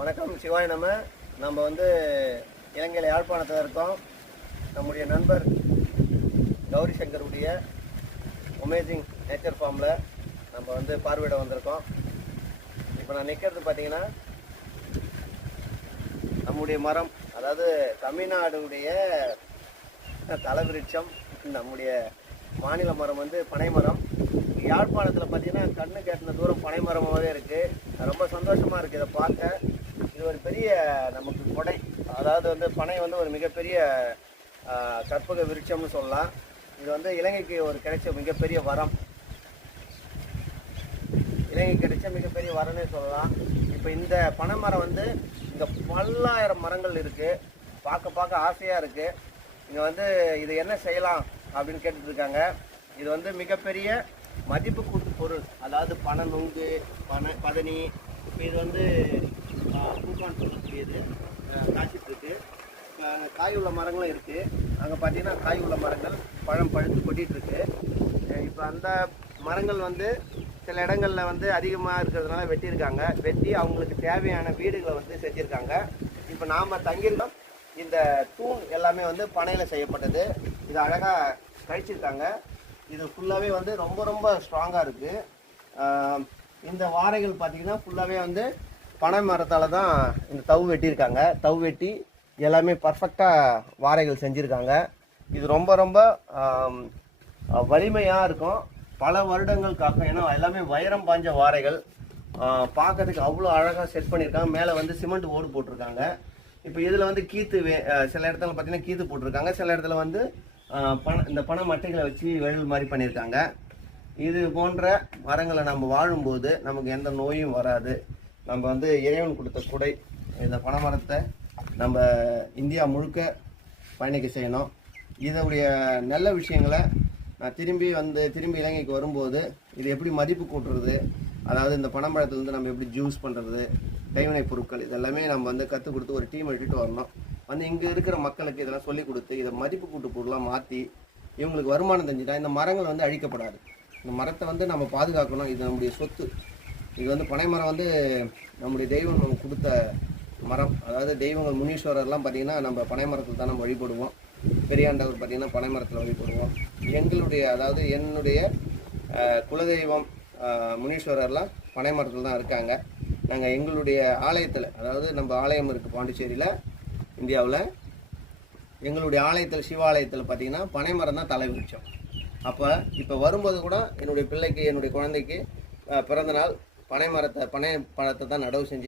வணக்கம் சிவாய். நம்ம வந்து இலங்கையில் யாழ்ப்பாணத்தில் இருக்கோம். நம்முடைய நண்பர் கௌரி சங்கருடைய அமேசிங் நேச்சர் ஃபார்மில் நம்ம வந்து பார்வையிட வந்திருக்கோம். இப்போ நான் நிற்கிறது பார்த்தீங்கன்னா நம்முடைய மரம், அதாவது தமிழ்நாடுடைய தலைவிருட்சம், நம்முடைய மாநில மரம் வந்து பனை மரம். யாழ்ப்பாணத்தில் பார்த்தீங்கன்னா கண்ணு கேட்டின தூரம் பனை மரமாகவே இருக்குது. ரொம்ப சந்தோஷமாக இருக்குது இதை பார்க்க. இது ஒரு பெரிய நமக்கு கொடை, அதாவது வந்து பனை வந்து ஒரு மிகப்பெரிய கற்பக விருட்சம்னு சொல்லலாம். இது வந்து இலங்கைக்கு ஒரு கிடைச்ச மிகப்பெரிய வரம், இலங்கைக்கு கிடைச்ச மிகப்பெரிய வரம்னே சொல்லலாம். இப்போ இந்த பனை மரம் வந்து இங்கே பல்லாயிரம் மரங்கள் இருக்குது. பார்க்க ஆசையாக இருக்குது. இங்கே வந்து இது என்ன செய்யலாம் அப்படின்னு கேட்டுட்டு இருக்காங்க. இது வந்து மிகப்பெரிய மதிப்பு கூட்டு பொருள், அதாவது பனை நுங்கு, பதனி. இப்போ இது வந்து பூக்கான் சொல்லக்கூடியது, காய்ச்சிட்டு இருக்கு. காய் உள்ள மரங்களும் இருக்குது. அங்கே பார்த்தீங்கன்னா காய் உள்ள மரங்கள் பழம் பழுத்து கொட்டிகிட்டு இருக்கு. இப்போ அந்த மரங்கள் வந்து சில இடங்களில் வந்து அதிகமாக இருக்கிறதுனால வெட்டியிருக்காங்க. வெட்டி அவங்களுக்கு தேவையான வீடுகளை வந்து செஞ்சுருக்காங்க. இப்போ நாம் தங்கியிருக்கோம். இந்த தூண் எல்லாமே வந்து பனையில் செய்யப்பட்டது. இது அழகாக கழிச்சிருக்காங்க. இது ஃபுல்லாகவே வந்து ரொம்ப ஸ்ட்ராங்காக இருக்குது. இந்த வாரைகள் பார்த்திங்கன்னா ஃபுல்லாகவே வந்து பனை மரத்தால் தான் இந்த தவு வெட்டியிருக்காங்க. தவு வெட்டி எல்லாமே பர்ஃபெக்டாக வாரைகள் செஞ்சுருக்காங்க. இது ரொம்ப வலிமையாக இருக்கும், பல வருடங்கள் காக்கும். ஏன்னா எல்லாமே வைரம் பாய்ஞ்ச வாரைகள். பார்க்கறதுக்கு அவ்வளோ அழகாக செட் பண்ணியிருக்காங்க. மேலே வந்து சிமெண்ட் ஓடு போட்டிருக்காங்க. இப்போ இதில் வந்து கீத்து சில இடத்துல பார்த்தீங்கன்னா கீத்து போட்டிருக்காங்க. சில இடத்துல வந்து இந்த பனை மட்டைகளை வச்சு வெள்ளல் மாதிரி பண்ணியிருக்காங்க. இது போன்ற மரங்களை நம்ம வாழும்போது நமக்கு எந்த நோயும் வராது. நம்ம வந்து இறைவன் கொடுத்த குடை இந்த பனை மரத்தை நம்ம இந்தியா முழுக்க பயணிக்க செய்யணும். இதோடைய நல்ல விஷயங்களை நான் திரும்பி இலங்கைக்கு வரும்போது இது எப்படி மதிப்பு கூட்டுறது, அதாவது இந்த பனைமரத்துலேருந்து நம்ம எப்படி ஜூஸ் பண்ணுறது, கைவினைப் பொருட்கள் இதெல்லாமே நம்ம வந்து கற்றுக் கொடுத்து ஒரு டீம் எடுத்துகிட்டு வரணும். வந்து இங்கே இருக்கிற மக்களுக்கு இதெல்லாம் சொல்லிக் கொடுத்து இதை மதிப்பு கூட்டு பொருளாக மாற்றி இவங்களுக்கு வருமானம் தெரிஞ்சுட்டா இந்த மரங்கள் வந்து அழிக்கப்படாது. இந்த மரத்தை வந்து நம்ம பாதுகாக்கணும். இது நம்முடைய சொத்து. இது வந்து பனை மரம் வந்து நம்முடைய தெய்வம் நமக்கு கொடுத்த மரம். அதாவது தெய்வங்கள் முனீஸ்வரர்லாம் பார்த்திங்கன்னா நம்ம பனை மரத்தில் தான் நம்ம வழிபடுவோம். பெரியாண்டவர் பார்த்திங்கன்னா பனை மரத்தில் வழிபடுவோம். என்னுடைய குலதெய்வம் முனீஸ்வரர்லாம் பனை மரத்தில் தான் இருக்காங்க. நாங்கள் எங்களுடைய ஆலயத்தில், அதாவது நம்ம ஆலயம் இருக்குது பாண்டிச்சேரியில், இந்தியாவில். எங்களுடைய ஆலயத்தில், சிவாலயத்தில் பார்த்திங்கன்னா பனை மரம் தான் தலைவிருட்சம். அப்போ இப்போ வரும்போது கூட என்னுடைய பிள்ளைக்கு, என்னுடைய குழந்தைக்கு பிறந்த நாள் பனை பழத்தை தான் நடவு செஞ்சு